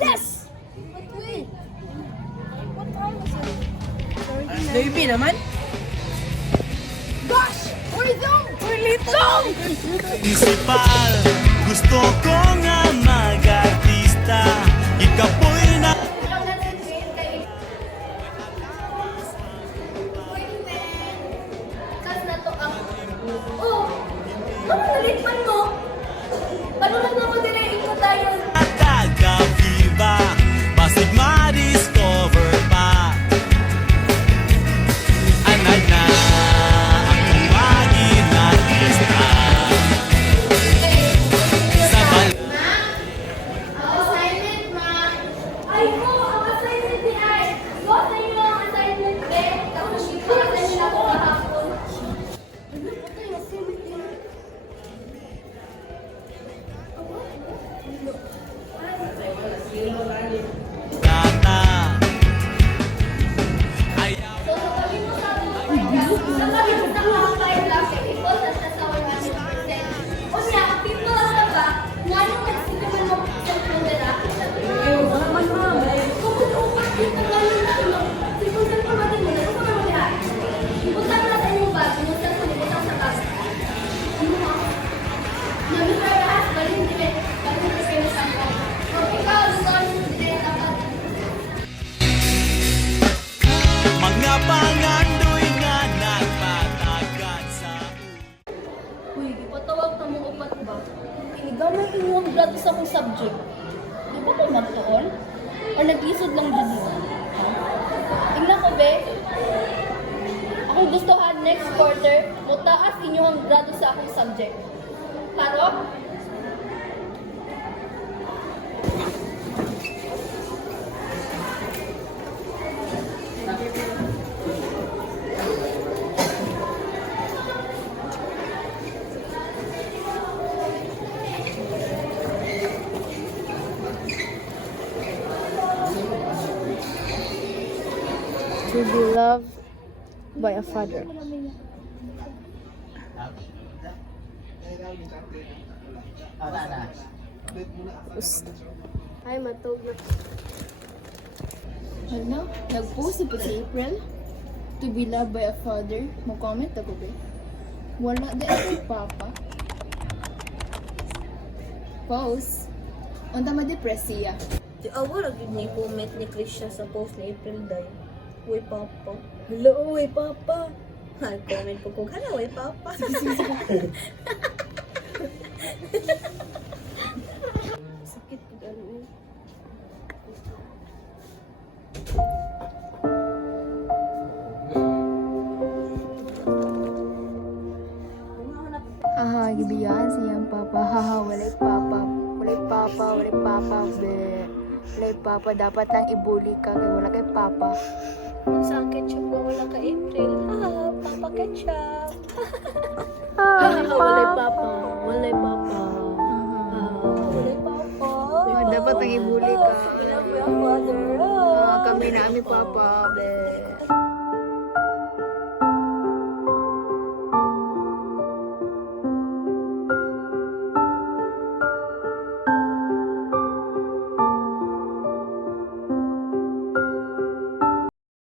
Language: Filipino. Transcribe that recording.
Yes! But wait. What time is it? Baby naman? Gosh! We're done! We're little! Principal, gusto ko nga mag-artista. Ikaw po'y na... Oh! Ano nalitman mo? Paano lang naman nila ikot tayo? Taga-viva, basig ma-discover pa. Anad na akong maging artista. Sa Assignment, ma! Ay ko! Ang assignment ni Ay! Go sa inyo ang assignment, be! Tapos ipakasan nila ko kahapon. Ano po tayo? Assignment nila? Tata. Ayaw So, sa kami mo sa kakakain lang, kay Ipol na siya sa 100%. O siya, people lang na ba? Nga nung nagsisipan mo sa kundera? Naman, ma'am. Kung upat dito nga yung ano, si Kundera pa natin mo, ano pa naman lahat? Ibutang na sa inyong bag, ibutang sa ibutang sa bag. Ano mo? Namin para lahat, galing din. Galing din kayo sa ako. Kung ikaw, lugar mo din dapat. mga pangandoy nga nagpatagan sa Uy, di pa tawag na mong upat ba? Inigamay inyong grado sa akong subject. Di ba ko magtuon? O nag-isod lang dyan mo? Tingnan ko, be. Akong gustohan next quarter, mutaas inyong grado sa akong subject. Klaro? To be loved by a father. Ay, matog na. Hala, nag-post pa si April. To be loved by a father. Mo-comment ako ba? Wala di ako papa. Post. Unta ma-depress siya. Di awa lagi ni comment ni Krisha sa post ni April Day. Uy, papa. Hello, uy, papa. Comment po kung hala, uy, papa. Sakit ko gano'n. Aha, gibiyan siyang papa. Haha, walay papa. Walay papa, walay papa, be. Walay papa, dapat lang ibuli ka kay wala kay papa. Sa ketchup mo wala ka April. Ha, papa ketchup. Ah, Walay papa. Walay papa. Walay papa. Dapat lang ibuli ka. I love your mother. Kami na ami papa, be.